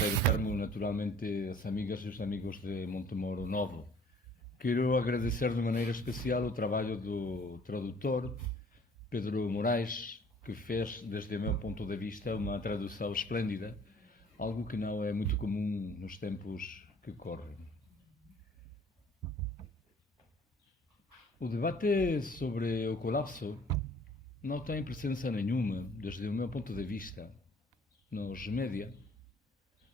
endereçar-me naturalmente às amigas e os amigos de Montemoro Novo. Quero agradecer de maneira especial o trabalho do tradutor Pedro Moraes, que fez, desde o meu ponto de vista, uma tradução esplêndida, algo que não é muito comum nos tempos que correm. O debate sobre o colapso não tem presença nenhuma, desde o meu ponto de vista, nos média,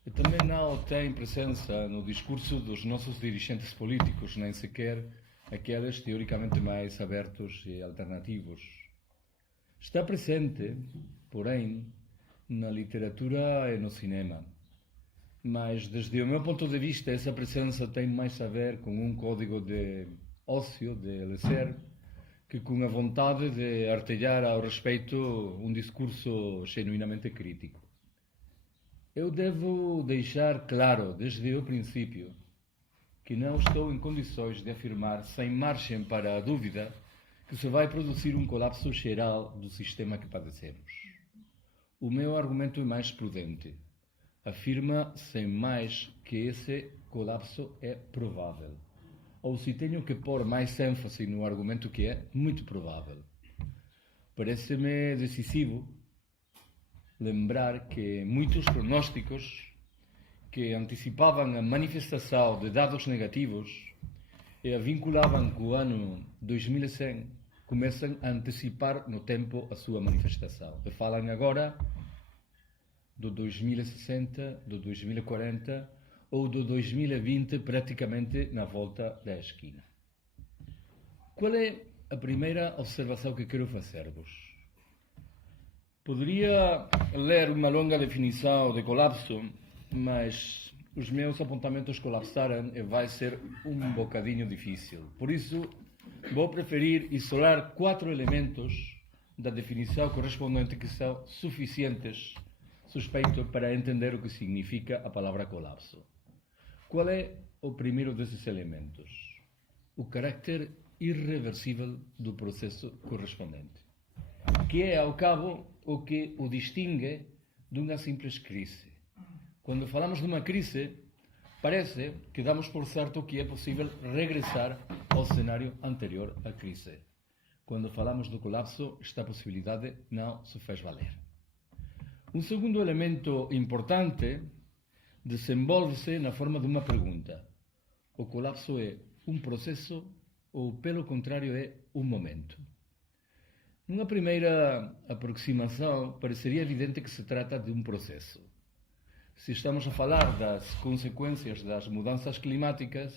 e também não tem presença no discurso dos nossos dirigentes políticos, nem sequer aqueles teoricamente mais abertos e alternativos. Está presente, porém, na literatura e no cinema. Mas, desde o meu ponto de vista, essa presença tem mais a ver com um código de ócio, de lazer, que com a vontade de artelhar ao respeito um discurso genuinamente crítico. Eu devo deixar claro, desde o princípio, que não estou em condições de afirmar, sem margem para a dúvida, que se vai produzir um colapso geral do sistema que padecemos. O meu argumento é mais prudente. Afirma, sem mais, que esse colapso é provável. Ou se tenho que pôr mais ênfase no argumento que é muito provável. Parece-me decisivo lembrar que muitos prognósticos que antecipavam a manifestação de dados negativos e a vinculavam com o ano 2100 começam a antecipar no tempo a sua manifestação. E falam agora do 2060, do 2040 ou do 2020 praticamente na volta da esquina. Qual é a primeira observação que quero fazer-vos? Poderia ler uma longa definição de colapso, mas os meus apontamentos colapsaram e vai ser um bocadinho difícil. Por isso, vou preferir isolar 4 elementos da definição correspondente que são suficientes, suspeito, para entender o que significa a palavra colapso. Qual é o primeiro desses elementos? O carácter irreversível do processo correspondente, que é, ao cabo, o que o distingue de uma simples crise. Quando falamos de uma crise, parece que damos por certo que é possível regressar ao cenário anterior à crise. Quando falamos do colapso, esta possibilidade não se faz valer. Um segundo elemento importante desenvolve-se na forma de uma pergunta. O colapso é um processo ou, pelo contrário, é um momento? Numa primeira aproximação, pareceria evidente que se trata de um processo. Se estamos a falar das consequências das mudanças climáticas,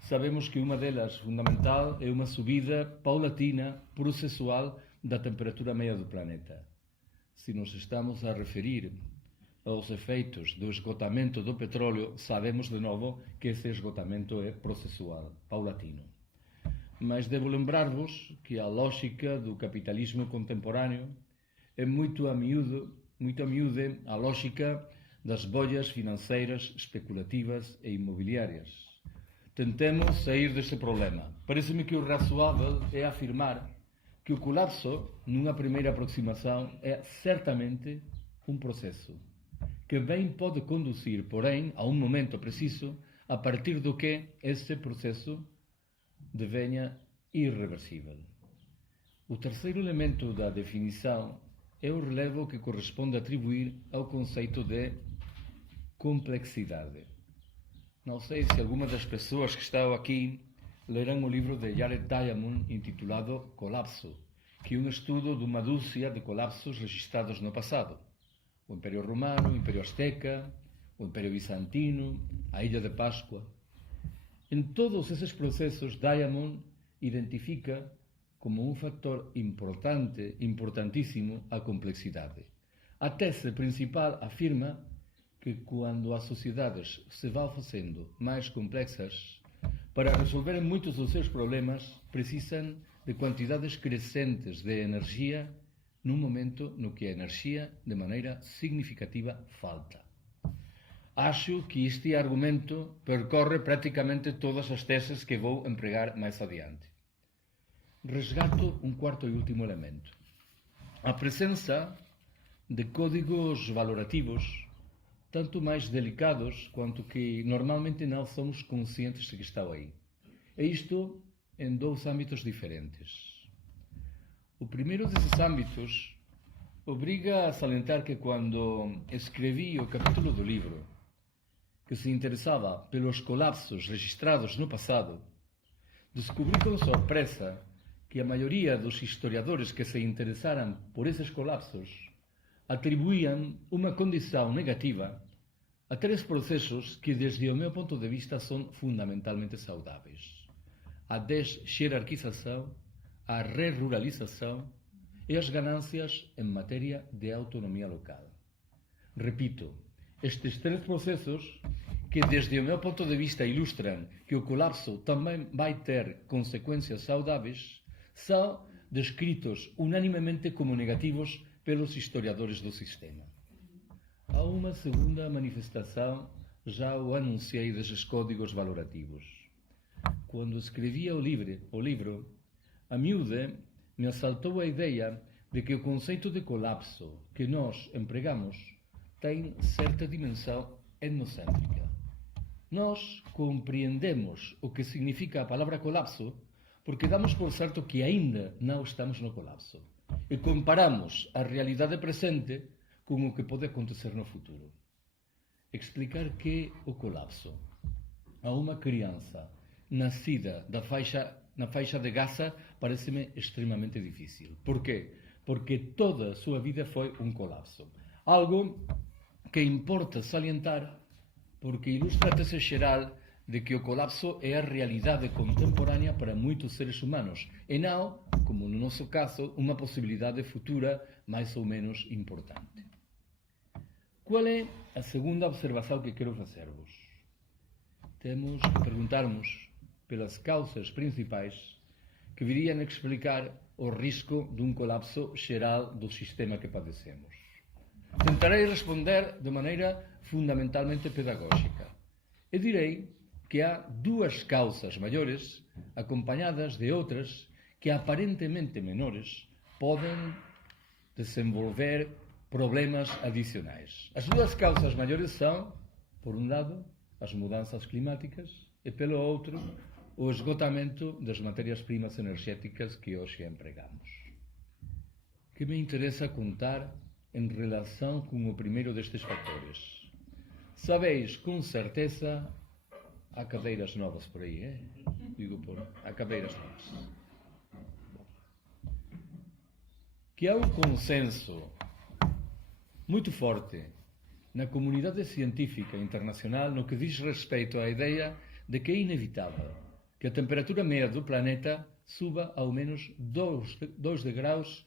sabemos que uma delas, fundamental, é uma subida paulatina, processual, da temperatura média do planeta. Se nos estamos a referir aos efeitos do esgotamento do petróleo, sabemos de novo que esse esgotamento é processual, paulatino. Mas devo lembrar-vos que a lógica do capitalismo contemporâneo é muito a miúde a lógica das bolhas financeiras, especulativas e imobiliárias. Tentemos sair deste problema. Parece-me que o razoável é afirmar que o colapso, numa primeira aproximação, é certamente um processo, que bem pode conduzir, porém, a um momento preciso, a partir do que esse processo devenha irreversível. O terceiro elemento da definição é o relevo que corresponde atribuir ao conceito de complexidade. Não sei se alguma das pessoas que estão aqui leram o livro de Jared Diamond intitulado Colapso, que é um estudo de uma dúzia de colapsos registrados no passado. O Império Romano, o Império Azteca, o Império Bizantino, a Ilha de Páscoa. Em todos esses processos, Diamond identifica como um fator importantíssimo, a complexidade. A tese principal afirma que quando as sociedades se vão fazendo mais complexas, para resolverem muitos dos seus problemas, precisam de quantidades crescentes de energia num momento no que a energia, de maneira significativa, falta. Acho que este argumento percorre praticamente todas as teses que vou empregar mais adiante. Resgato um quarto e último elemento. A presença de códigos valorativos tanto mais delicados quanto que normalmente não somos conscientes de que estão aí. E isto em dois âmbitos diferentes. O primeiro desses âmbitos obriga a salientar que quando escrevi o capítulo do livro, que se interessava pelos colapsos registrados no passado, descobri com surpresa que a maioria dos historiadores que se interessaram por esses colapsos atribuíam uma condição negativa a três processos que, desde o meu ponto de vista, são fundamentalmente saudáveis: a desxerarquização, a re-ruralização e as ganâncias em matéria de autonomia local. Repito, estes três processos, que desde o meu ponto de vista ilustram que o colapso também vai ter consequências saudáveis, são descritos unanimemente como negativos pelos historiadores do sistema. Há uma segunda manifestação, já o anunciei, desses códigos valorativos. Quando escrevia o livro, a miúde me assaltou a ideia de que o conceito de colapso que nós empregamos tem certa dimensão etnocêntrica. Nós compreendemos o que significa a palavra colapso porque damos por certo que ainda não estamos no colapso e comparamos a realidade presente com o que pode acontecer no futuro. Explicar que o colapso a uma criança nascida na faixa de Gaza parece-me extremamente difícil. Por quê? Porque toda a sua vida foi um colapso. Algo que importa salientar porque ilustra a tese geral de que o colapso é a realidade contemporânea para muitos seres humanos e não, como no nosso caso, uma possibilidade futura mais ou menos importante. Qual é a segunda observação que quero fazer-vos? Temos que perguntarmos pelas causas principais que viriam a explicar o risco de um colapso geral do sistema que padecemos. Tentarei responder de maneira fundamentalmente pedagógica e direi que há duas causas maiores, acompanhadas de outras que aparentemente menores, podem desenvolver problemas adicionais. As duas causas maiores são, por um lado, as mudanças climáticas e, pelo outro, o esgotamento das matérias-primas energéticas que hoje empregamos. Que me interessa contar em relação com o primeiro destes fatores? Sabeis com certeza, há cadeiras novas por aí, há cadeiras novas, que há um consenso muito forte na comunidade científica internacional no que diz respeito à ideia de que é inevitável que a temperatura média do planeta suba ao menos 2 graus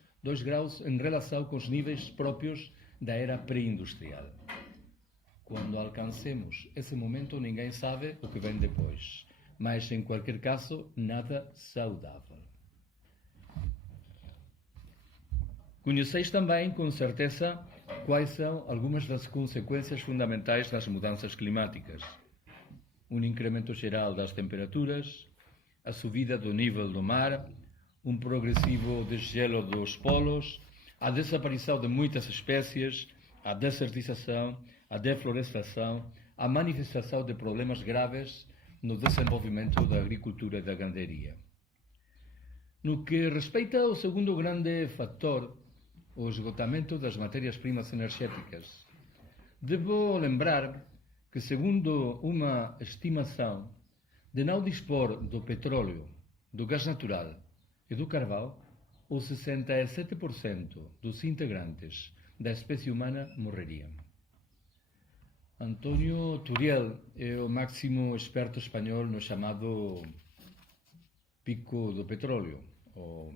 em relação com os níveis próprios da era pré-industrial. Quando alcancemos esse momento, ninguém sabe o que vem depois, mas, em qualquer caso, nada saudável. Conheceis também, com certeza, quais são algumas das consequências fundamentais das mudanças climáticas. Um incremento geral das temperaturas, a subida do nível do mar, um progressivo desgelo dos polos, a desaparição de muitas espécies, a desertização, a deflorestação, a manifestação de problemas graves no desenvolvimento da agricultura e da ganaderia. No que respeita ao segundo grande fator, o esgotamento das matérias-primas energéticas, devo lembrar que, segundo uma estimação, de não dispor do petróleo, do gás natural e do carvão, os 67% dos integrantes da espécie humana morreriam. António Turiel é o máximo experto espanhol no chamado pico do petróleo, ou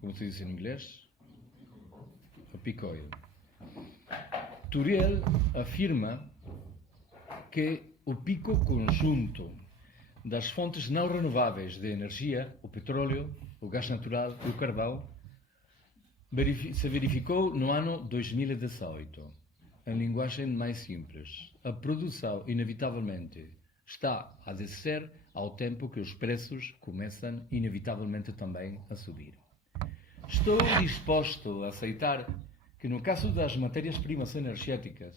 como se diz em inglês? O peak oil. Turiel afirma que o pico conjunto das fontes não renováveis de energia, o petróleo, o gás natural e o carvão, se verificou no ano 2018. Em linguagem mais simples, a produção inevitavelmente está a descer ao tempo que os preços começam inevitavelmente também a subir. Estou disposto a aceitar que no caso das matérias-primas energéticas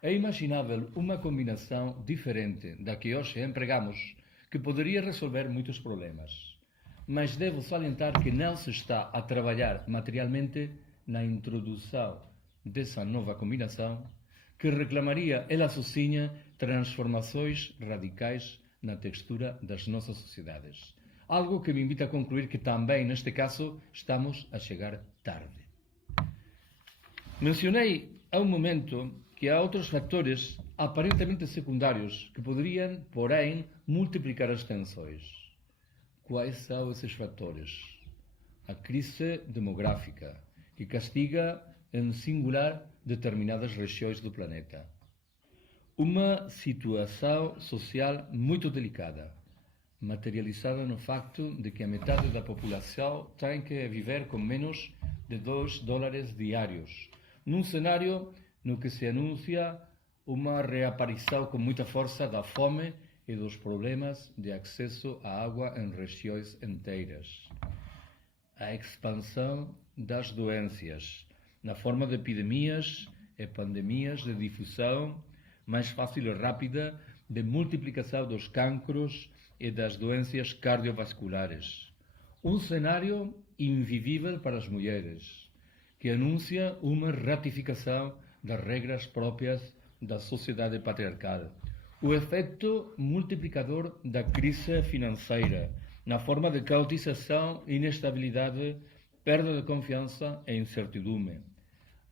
é imaginável uma combinação diferente da que hoje empregamos que poderia resolver muitos problemas. Mas devo salientar que não se está a trabalhar materialmente na introdução dessa nova combinação que reclamaria ela sozinha transformações radicais na textura das nossas sociedades. Algo que me invita a concluir que também, neste caso, estamos a chegar tarde. Mencionei há um momento que há outros fatores aparentemente secundários que poderiam, porém, multiplicar as tensões. Quais são esses fatores? A crise demográfica, que castiga em singular determinadas regiões do planeta. Uma situação social muito delicada, materializada no facto de que a metade da população tem que viver com menos de $2 diários, num cenário no que se anuncia uma reaparição com muita força da fome e dos problemas de acesso à água em regiões inteiras. A expansão das doenças, na forma de epidemias e pandemias de difusão mais fácil e rápida, de multiplicação dos cancros e das doenças cardiovasculares. Um cenário invivível para as mulheres, que anuncia uma ratificação das regras próprias da sociedade patriarcal. O efeito multiplicador da crise financeira, na forma de caotização, inestabilidade, perda de confiança e incertidumbre.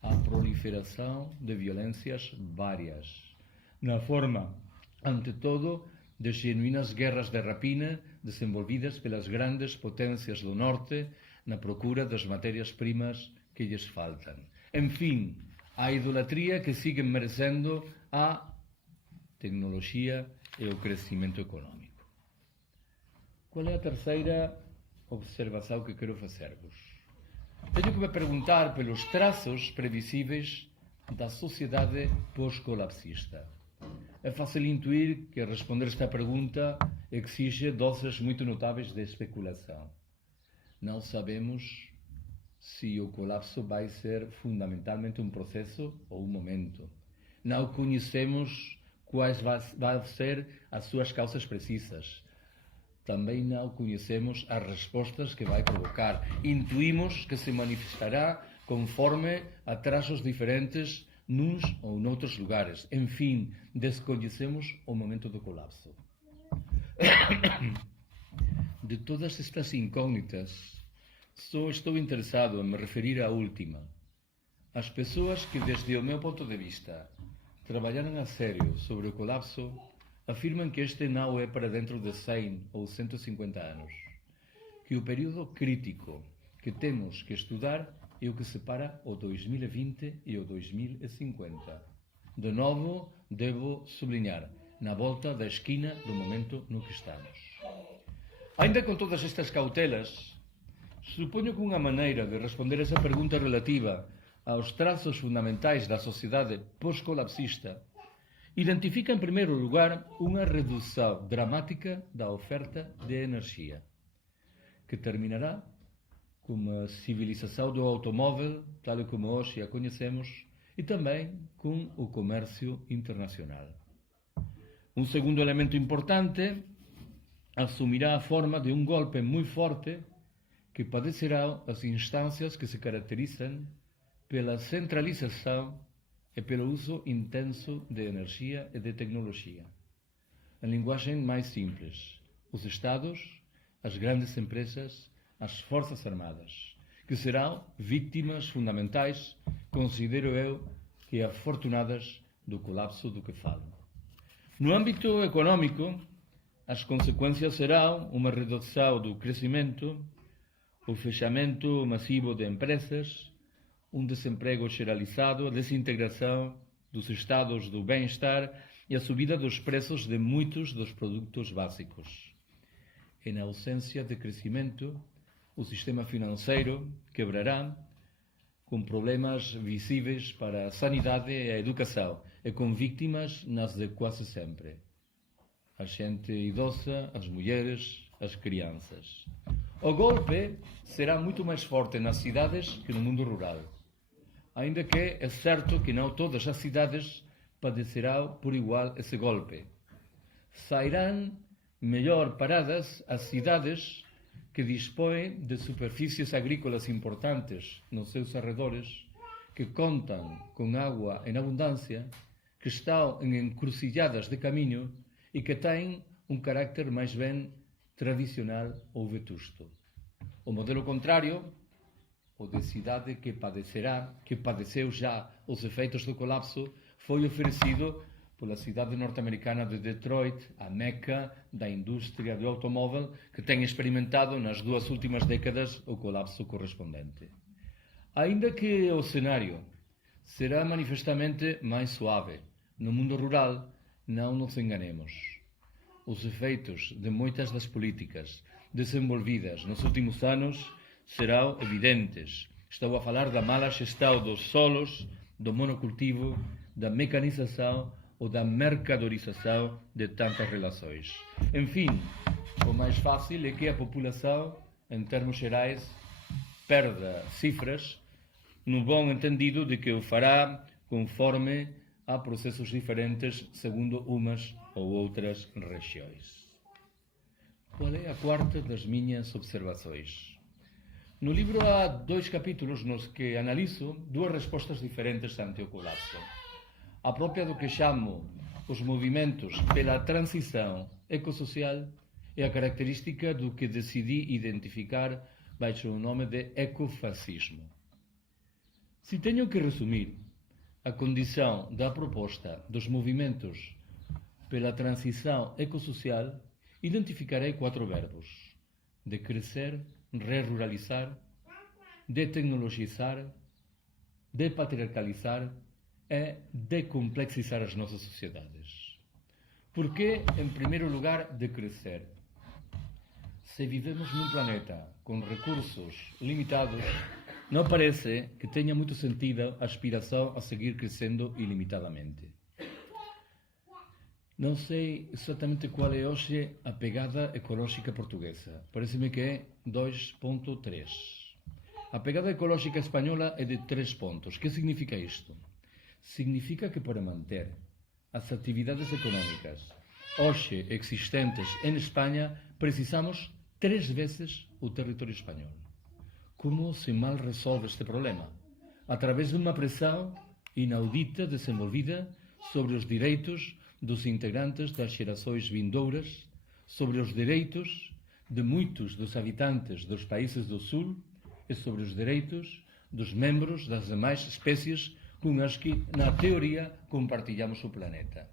A proliferação de violências várias, na forma, ante todo, de genuínas guerras de rapina desenvolvidas pelas grandes potências do norte na procura das matérias-primas que lhes faltam. Enfim, a idolatria que sigue merecendo a tecnologia e o crescimento econômico. Qual é a terceira observação que quero fazer-vos? Tenho que me perguntar pelos traços previsíveis da sociedade pós-colapsista. É fácil intuir que responder esta pergunta exige doses muito notáveis de especulação. Não sabemos se o colapso vai ser fundamentalmente um processo ou um momento. Não conhecemos quais vão ser as suas causas precisas. Também não conhecemos as respostas que vai provocar. Intuímos que se manifestará conforme atrasos diferentes nuns ou noutros lugares. Enfim, desconhecemos o momento do colapso. De todas estas incógnitas, só estou interessado em me referir à última. As pessoas que, desde o meu ponto de vista, trabalharam a sério sobre o colapso, afirmam que este não é para dentro de 100 ou 150 anos, que o período crítico que temos que estudar é o que separa o 2020 e o 2050. De novo, devo sublinhar, na volta da esquina do momento no que estamos. Ainda com todas estas cautelas, suponho que uma maneira de responder essa pergunta relativa aos traços fundamentais da sociedade pós-colapsista identifica, em primeiro lugar, uma redução dramática da oferta de energia, que terminará com a civilização do automóvel, tal como hoje a conhecemos, e também com o comércio internacional. Um segundo elemento importante assumirá a forma de um golpe muito forte que padecerão as instâncias que se caracterizam pela centralização e pelo uso intenso de energia e de tecnologia. Em linguagem mais simples, os Estados, as grandes empresas, as Forças Armadas, que serão vítimas fundamentais, considero eu, que afortunadas do colapso do que falo. No âmbito econômico, as consequências serão uma redução do crescimento, o fechamento massivo de empresas, um desemprego generalizado, a desintegração dos estados do bem-estar e a subida dos preços de muitos dos produtos básicos. E na ausência de crescimento, o sistema financeiro quebrará, com problemas visíveis para a sanidade e a educação, e com vítimas nas de quase sempre. A gente idosa, as mulheres, as crianças. O golpe será muito mais forte nas cidades que no mundo rural. ainda que é certo que não todas as cidades padecerão por igual esse golpe. Sairão melhor paradas as cidades que dispõem de superfícies agrícolas importantes nos seus arredores, que contam com água em abundância, que estão em encruzilhadas de caminho e que têm um carácter mais bem tradicional ou vetusto. O modelo contrário, o de cidade que padeceu já os efeitos do colapso, foi oferecido pela cidade norte-americana de Detroit, a meca da indústria do automóvel, que tem experimentado nas 2 últimas décadas o colapso correspondente. Ainda que o cenário será manifestamente mais suave, no mundo rural, não nos enganemos. Os efeitos de muitas das políticas desenvolvidas nos últimos anos serão evidentes. Estou a falar da mala gestão dos solos, do monocultivo, da mecanização ou da mercadorização de tantas relações. Enfim, o mais fácil é que a população, em termos gerais, perda cifras, no bom entendido de que o fará conforme a processos diferentes segundo umas ou outras regiões. Qual é a quarta das minhas observações? No livro há 2 capítulos nos que analiso 2 respostas diferentes ante o colapso. A própria do que chamo os movimentos pela transição ecossocial e a característica do que decidi identificar baixo o nome de ecofascismo. Se tenho que resumir a condição da proposta dos movimentos pela transição ecossocial, identificarei 4 verbos: decrescer, re-ruralizar, detecnologizar, depatriarcalizar e decomplexizar as nossas sociedades. Por que, em primeiro lugar, decrescer? Se vivemos num planeta com recursos limitados, não parece que tenha muito sentido a aspiração a seguir crescendo ilimitadamente. Não sei exatamente qual é hoje a pegada ecológica portuguesa. Parece-me que é 2.3. A pegada ecológica espanhola é de 3 pontos. O que significa isto? Significa que para manter as atividades económicas hoje existentes em Espanha precisamos 3 vezes o território espanhol. Como se mal resolve este problema? Através de uma pressão inaudita desenvolvida sobre os direitos dos integrantes das gerações vindouras, sobre os direitos de muitos dos habitantes dos países do Sul e sobre os direitos dos membros das demais espécies com as que, na teoria, compartilhamos o planeta.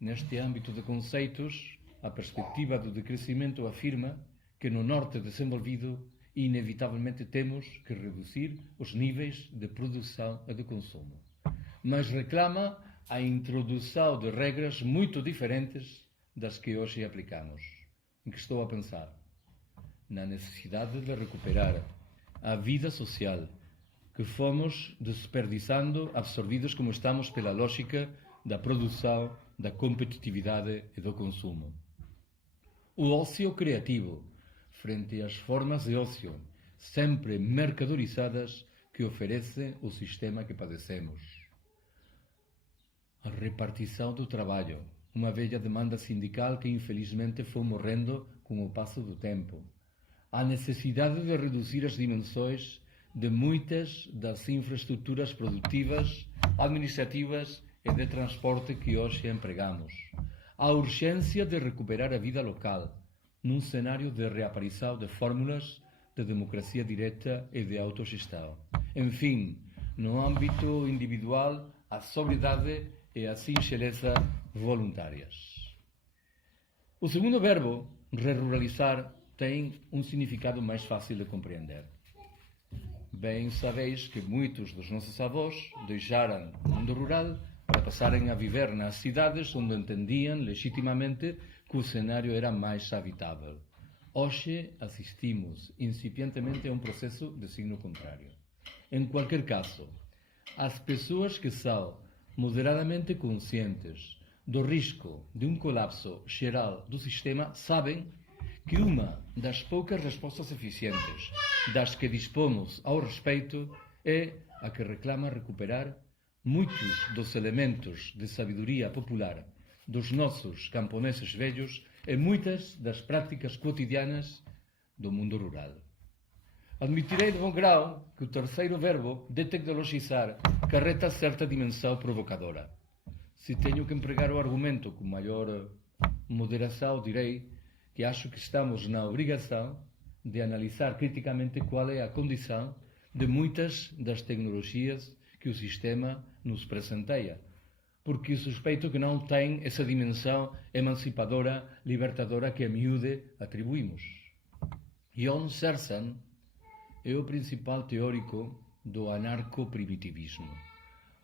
Neste âmbito de conceitos, a perspectiva do decrescimento afirma que no norte desenvolvido inevitavelmente temos que reduzir os níveis de produção e de consumo, mas reclama a introdução de regras muito diferentes das que hoje aplicamos. Em que estou a pensar? Na necessidade de recuperar a vida social que fomos desperdiçando, absorvidos como estamos pela lógica da produção, da competitividade e do consumo. O ócio criativo, frente às formas de ócio, sempre mercadorizadas, que oferece o sistema que padecemos. A repartição do trabalho, uma velha demanda sindical que infelizmente foi morrendo com o passo do tempo. A necessidade de reduzir as dimensões de muitas das infraestruturas produtivas, administrativas e de transporte que hoje empregamos. A urgência de recuperar a vida local, num cenário de reaparição de fórmulas de democracia direta e de autogestão. Enfim, no âmbito individual, a sobriedade e a singeleza voluntárias. O segundo verbo, ruralizar, tem um significado mais fácil de compreender. Bem sabeis que muitos dos nossos avós deixaram o mundo rural para passarem a viver nas cidades onde entendiam legitimamente que o cenário era mais habitável. Hoje assistimos incipientemente a um processo de signo contrário. Em qualquer caso, as pessoas que são moderadamente conscientes do risco de um colapso geral do sistema sabem que uma das poucas respostas eficientes das que dispomos ao respeito é a que reclama recuperar muitos dos elementos de sabedoria popular dos nossos camponeses velhos e muitas das práticas cotidianas do mundo rural. Admitirei de bom grau que o terceiro verbo, de tecnologizar, carreta certa dimensão provocadora. Se tenho que empregar o argumento com maior moderação, direi que acho que estamos na obrigação de analisar criticamente qual é a condição de muitas das tecnologias que o sistema nos presenteia, porque suspeito que não tem essa dimensão emancipadora, libertadora que a miúde atribuímos. Jon Sersan é o principal teórico do anarcoprimitivismo.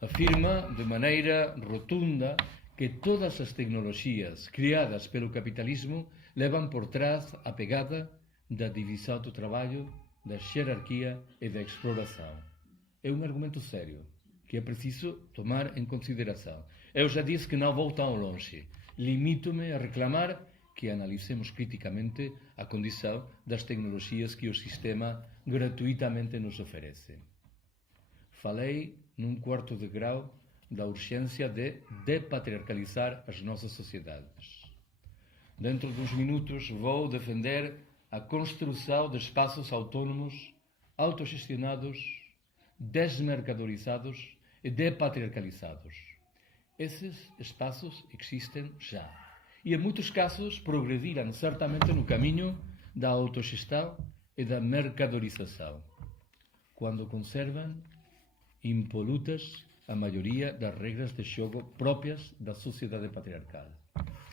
Afirma de maneira rotunda que todas as tecnologias criadas pelo capitalismo levam por trás a pegada da divisão do trabalho, da xerarquia e da exploração. É um argumento sério, que é preciso tomar em consideração. Eu já disse que não vou tão longe. Limito-me a reclamar que analisemos criticamente a condição das tecnologias que o sistema gratuitamente nos oferece. Falei, num quarto de grau, da urgência de depatriarcalizar as nossas sociedades. Dentro de uns minutos vou defender a construção de espaços autônomos, autogestionados, desmercadorizados e depatriarcalizados. Esses espaços existem já. E, em muitos casos, progrediram certamente no caminho da autogestão e da mercadorização, quando conservam impolutas a maioria das regras de jogo próprias da sociedade patriarcal.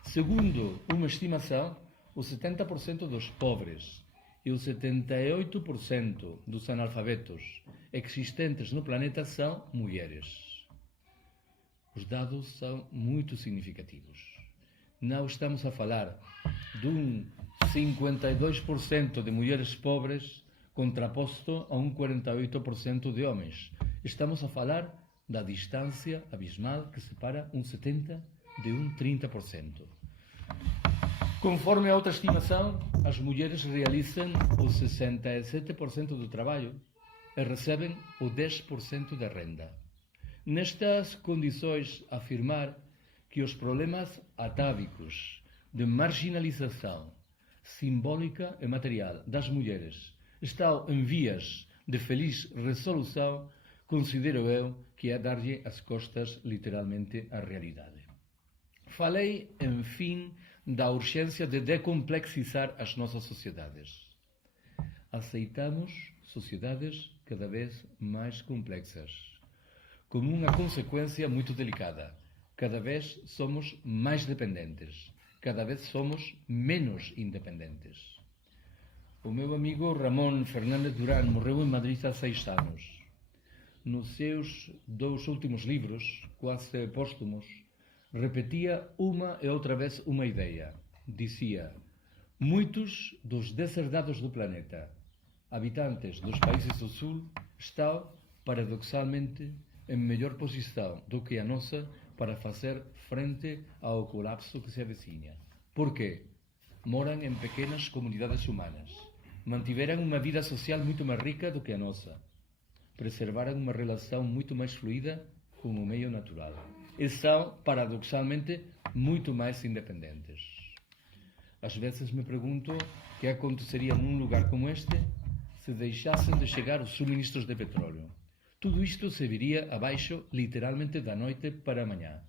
Segundo uma estimação, os 70% dos pobres e os 78% dos analfabetos existentes no planeta são mulheres. Os dados são muito significativos. Não estamos a falar de um 52% de mulheres pobres contraposto a um 48% de homens. Estamos a falar da distância abismal que separa um 70% de um 30%. Conforme a outra estimação, as mulheres realizam o 67% do trabalho e recebem o 10% da renda. Nestas condições, afirmar que os problemas atávicos de marginalização simbólica e material das mulheres estão em vias de feliz resolução, considero eu que é dar-lhe as costas literalmente à realidade. Falei, enfim, da urgência de decomplexizar as nossas sociedades. Aceitamos sociedades cada vez mais complexas, como uma consequência muito delicada. Cada vez somos mais dependentes, cada vez somos menos independentes. O meu amigo Ramón Fernández Durán morreu em Madrid há 6 anos. Nos seus 2 últimos livros, quase póstumos, repetia uma e outra vez uma ideia. Dizia: muitos dos desherdados do planeta, habitantes dos países do Sul, estão, paradoxalmente, em melhor posição do que a nossa para fazer frente ao colapso que se avizinha. Por quê? Moram em pequenas comunidades humanas, mantiveram uma vida social muito mais rica do que a nossa, preservaram uma relação muito mais fluida com o meio natural e são, paradoxalmente, muito mais independentes. Às vezes me pergunto o que aconteceria num lugar como este se deixassem de chegar os suministros de petróleo. Tudo isto se viria abaixo literalmente da noite para a manhã.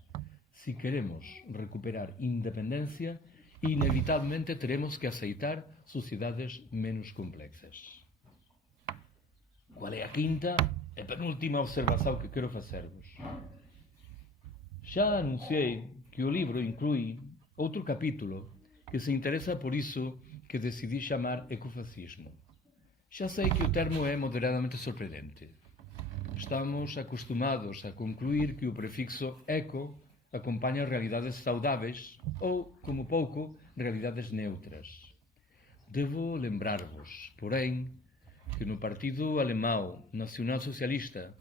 Se queremos recuperar independência, inevitavelmente teremos que aceitar sociedades menos complexas. Qual é a quinta e penúltima observação que quero fazer-vos? Já anunciei que o livro inclui outro capítulo que se interessa por isso que decidi chamar ecofascismo. Já sei que o termo é moderadamente surpreendente. Estamos acostumados a concluir que o prefixo eco acompanha realidades saudáveis ou, como pouco, realidades neutras. Devo lembrar-vos, porém, que no partido alemão nacional-socialista,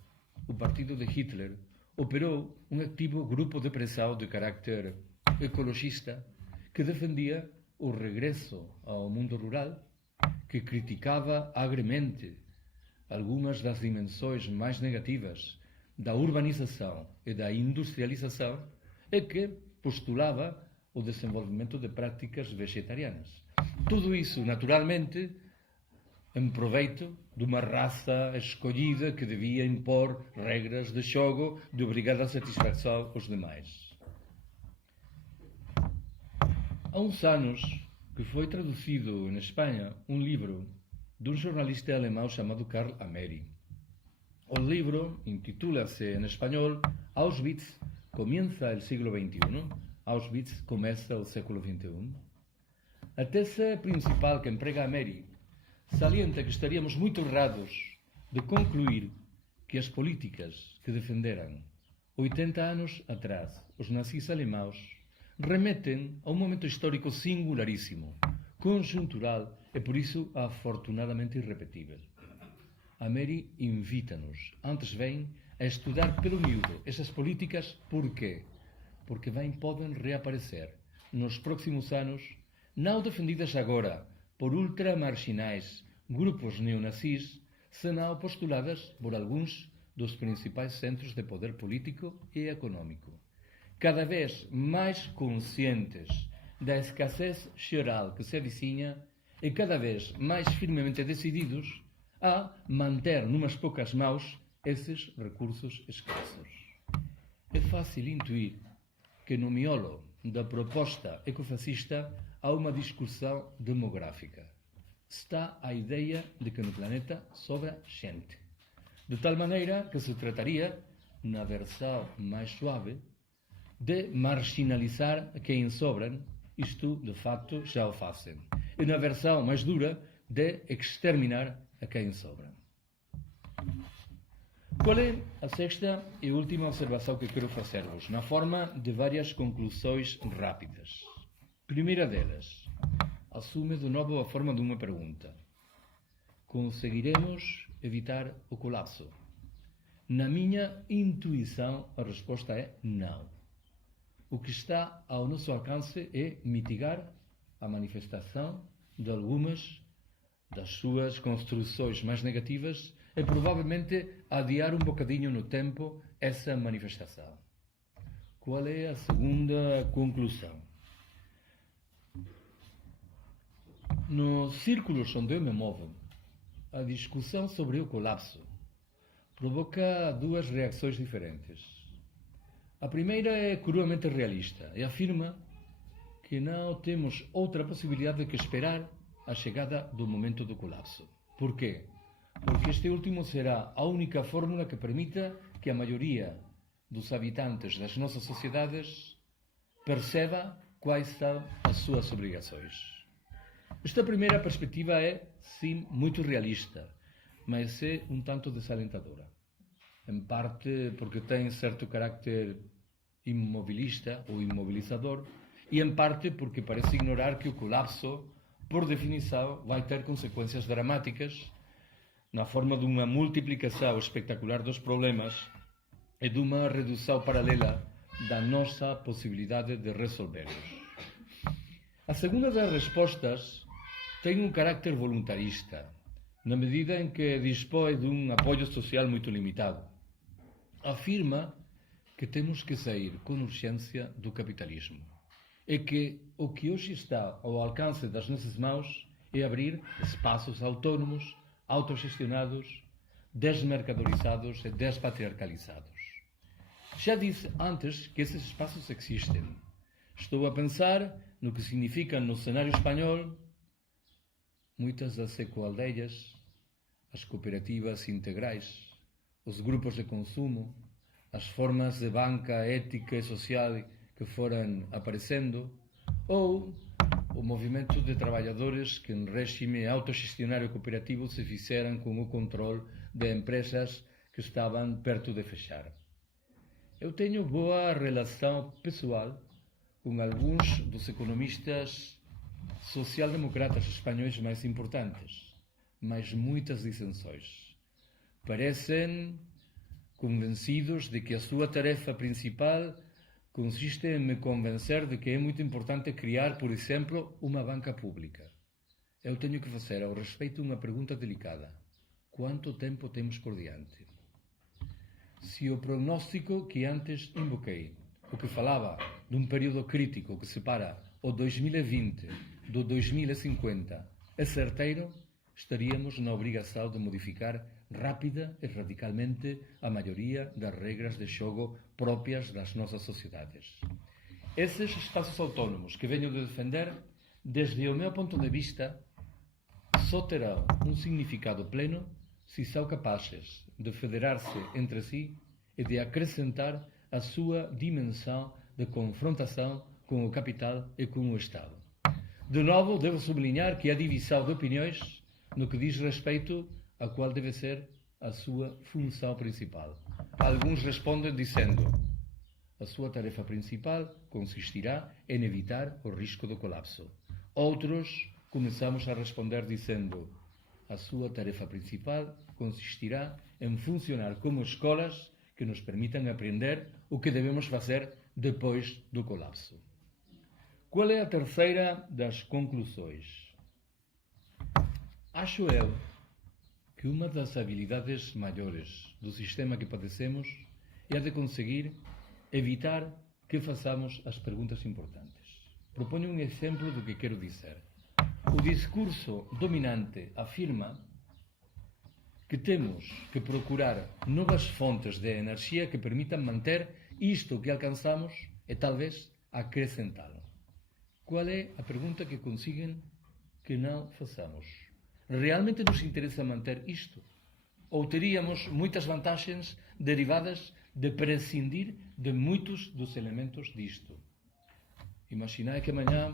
o partido de Hitler, operou um ativo grupo de pressão de carácter ecologista que defendia o regresso ao mundo rural, que criticava agremente algumas das dimensões mais negativas da urbanização e da industrialização é que postulava o desenvolvimento de práticas vegetarianas. Tudo isso, naturalmente, em proveito de uma raça escolhida que devia impor regras de jogo de obrigada satisfação aos demais. Há uns anos que foi traduzido em Espanha um livro de um jornalista alemão chamado Karl Ameri. O livro intitula-se em espanhol Auschwitz comienza el siglo XXI, Auschwitz começa o século XXI. A tese principal que emprega Ameri salienta que estaríamos muito errados de concluir que as políticas que defenderam 80 anos atrás os nazis alemãos remetem a um momento histórico singularíssimo, conjuntural e por isso afortunadamente irrepetível. Ameri invita-nos, antes bem, a estudar pelo miúdo essas políticas. Por quê? Porque bem podem reaparecer nos próximos anos, não defendidas agora por ultramarginais grupos neonazis, senão postuladas por alguns dos principais centros de poder político e económico, cada vez mais conscientes da escassez geral que se avizinha e cada vez mais firmemente decididos a manter numas poucas mãos esses recursos escassos. É fácil intuir que no miolo da proposta ecofascista há uma discussão demográfica. Está a ideia de que no planeta sobra gente, de tal maneira que se trataria, na versão mais suave, de marginalizar quem sobram, isto de facto já o fazem, e na versão mais dura, de exterminar a quem sobra. Qual é a sexta e última observação que quero fazer-vos, na forma de várias conclusões rápidas? Primeira delas, assume de novo a forma de uma pergunta. Conseguiremos evitar o colapso? Na minha intuição, a resposta é não. O que está ao nosso alcance é mitigar a manifestação de algumas das suas construções mais negativas e provavelmente adiar um bocadinho no tempo essa manifestação. Qual é a segunda conclusão? Nos círculos onde eu me movo, a discussão sobre o colapso provoca duas reações diferentes. A primeira é cruamente realista e afirma que não temos outra possibilidade que esperar a chegada do momento do colapso. Por quê? Porque este último será a única fórmula que permita que a maioria dos habitantes das nossas sociedades perceba quais são as suas obrigações. Esta primeira perspectiva é, sim, muito realista, mas é um tanto desalentadora. Em parte porque tem certo carácter imobilista ou imobilizador, e em parte porque parece ignorar que o colapso, por definição, vai ter consequências dramáticas na forma de uma multiplicação espetacular dos problemas e de uma redução paralela da nossa possibilidade de resolvê-los. A segunda das respostas tem um carácter voluntarista, na medida em que dispõe de um apoio social muito limitado. Afirma que temos que sair com urgência do capitalismo e que o que hoje está ao alcance das nossas mãos é abrir espaços autónomos, autogestionados, desmercadorizados e despatriarcalizados. Já disse antes que esses espaços existem. Estou a pensar no que significam no cenário espanhol muitas das ecoaldeias, as cooperativas integrais, os grupos de consumo, as formas de banca ética e social que foram aparecendo, ou o movimento de trabalhadores que em regime autogestionário cooperativo se fizeram com o controle de empresas que estavam perto de fechar. Eu tenho boa relação pessoal com alguns dos economistas social-democratas espanhóis mais importantes, mas muitas dissensões. Parecem convencidos de que a sua tarefa principal consiste em me convencer de que é muito importante criar, por exemplo, uma banca pública. Eu tenho que fazer ao respeito uma pergunta delicada. quanto tempo temos por diante. Se o prognóstico que antes invoquei, o que falava de um período crítico que separa o 2020 do 2050, é certeiro, estaríamos na obrigação de modificar rápida e radicalmente a maioria das regras de xogo próprias das nossas sociedades. Esses espaços autónomos que venho de defender, desde o meu ponto de vista, só terão um significado pleno se são capazes de federar-se entre si e de acrescentar a sua dimensão de confrontação com o capital e com o Estado. De novo, devo sublinhar que há divisão de opiniões no que diz respeito a qual deve ser a sua função principal. Alguns respondem dizendo: a sua tarefa principal consistirá em evitar o risco do colapso. Outros começamos a responder dizendo: a sua tarefa principal consistirá em funcionar como escolas que nos permitam aprender o que devemos fazer depois do colapso. Qual é a terceira das conclusões? Acho eu que uma das habilidades maiores do sistema que padecemos é a de conseguir evitar que façamos as perguntas importantes. Proponho um exemplo do que quero dizer. O discurso dominante afirma que temos que procurar novas fontes de energia que permitam manter isto que alcançamos e talvez acrescentá-lo. Qual é a pergunta que consiguen que não façamos? Realmente nos interessa manter isto? Ou teríamos muitas vantagens derivadas de prescindir de muitos dos elementos disto? Imaginai que amanhã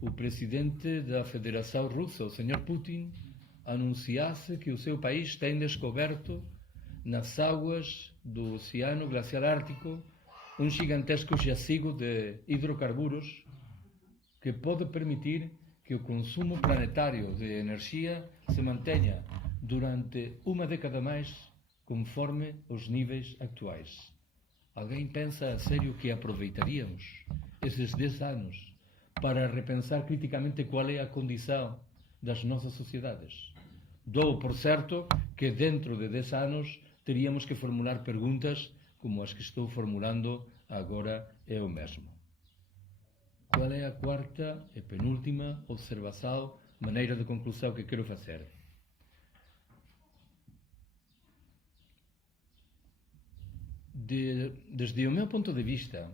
o presidente da Federação Russa, o Sr. Putin, anunciasse que o seu país tem descoberto nas águas do Oceano Glacial Ártico um gigantesco jazigo de hidrocarburos que pode permitir que o consumo planetário de energia se mantenha durante uma década mais conforme os níveis atuais. Alguém pensa a sério que aproveitaríamos esses 10 anos para repensar criticamente qual é a condição das nossas sociedades? Dou por certo que dentro de 10 anos teríamos que formular perguntas como as que estou formulando agora eu mesmo. Qual é a quarta e penúltima observação, maneira de conclusão que quero fazer? Desde o meu ponto de vista,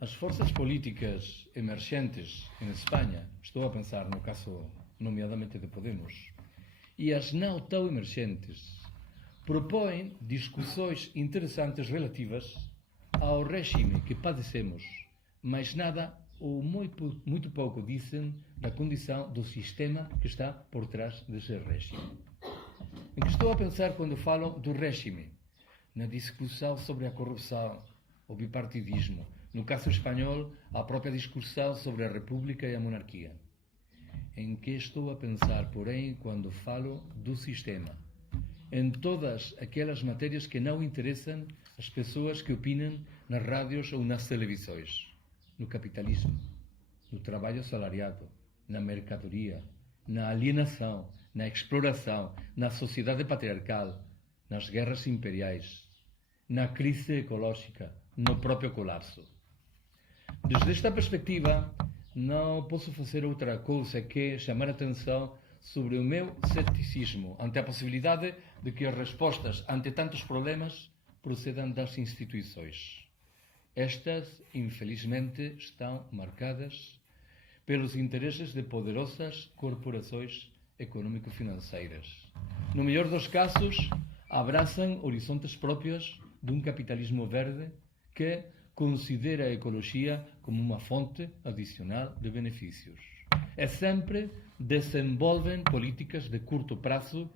as forças políticas emergentes em Espanha, estou a pensar no caso nomeadamente de Podemos, e as não tão emergentes, propõem discussões interessantes relativas ao regime que padecemos, mas nada ou muito pouco dizem da condição do sistema que está por trás desse regime. Em que estou a pensar quando falo do regime? Na discussão sobre a corrupção, o bipartidismo, no caso espanhol, a própria discussão sobre a república e a monarquia. Em que estou a pensar, porém, quando falo do sistema? Em todas aquelas matérias que não interessam às pessoas que opinam nas rádios ou nas televisões. No capitalismo, no trabalho assalariado, na mercadoria, na alienação, na exploração, na sociedade patriarcal, nas guerras imperiais, na crise ecológica, no próprio colapso. Desde esta perspectiva, não posso fazer outra coisa que chamar a atenção sobre o meu ceticismo ante a possibilidade de que as respostas ante tantos problemas procedam das instituições. Estas, infelizmente, estão marcadas pelos interesses de poderosas corporações econômico-financeiras. No melhor dos casos, abraçam horizontes próprios de um capitalismo verde que considera a ecologia como uma fonte adicional de benefícios. E sempre desenvolvem políticas de curto prazo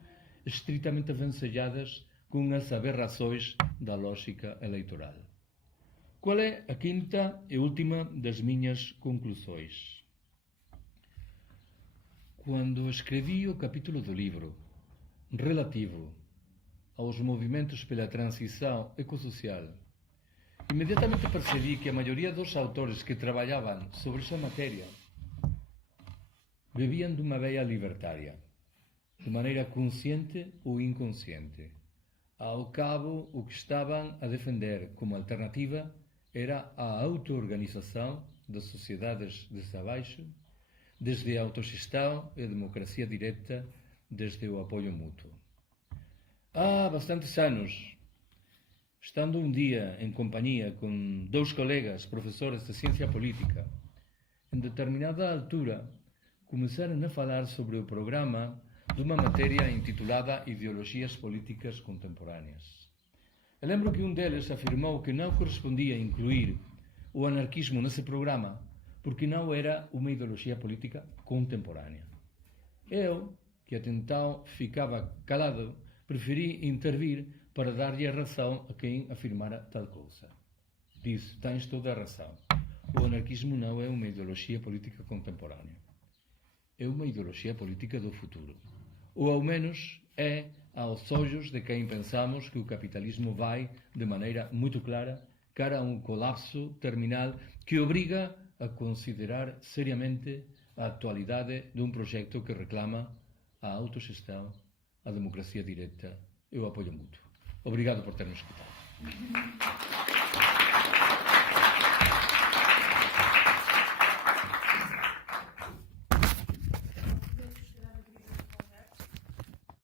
estritamente avançadas com as aberrações da lógica eleitoral. Qual é a quinta e última das minhas conclusões? Quando escrevi o capítulo do livro relativo aos movimentos pela transição ecossocial, imediatamente percebi que a maioria dos autores que trabalhavam sobre essa matéria bebiam de uma veia libertária. de maneira consciente ou inconsciente. Ao cabo, o que estavam a defender como alternativa era a auto-organização das sociedades desde abaixo, desde a autogestão e a democracia direta, desde o apoio mútuo. Há bastantes anos, estando um dia em companhia com 2 colegas professores de ciência política, em determinada altura começaram a falar sobre o programa de uma matéria intitulada Ideologias Políticas Contemporâneas. Eu lembro que um deles afirmou que não correspondia incluir o anarquismo nesse programa porque não era uma ideologia política contemporânea. Eu, que até então ficava calado, preferi intervir para dar-lhe a razão a quem afirmara tal coisa. Disse: tens toda a razão. O anarquismo não é uma ideologia política contemporânea. É uma ideologia política do futuro. Ou ao menos é aos olhos de quem pensamos que o capitalismo vai, de maneira muito clara, cara a um colapso terminal que obriga a considerar seriamente a atualidade de um projeto que reclama a autogestão, a democracia direta e o apoio mútuo. Obrigado por ter-me escutado.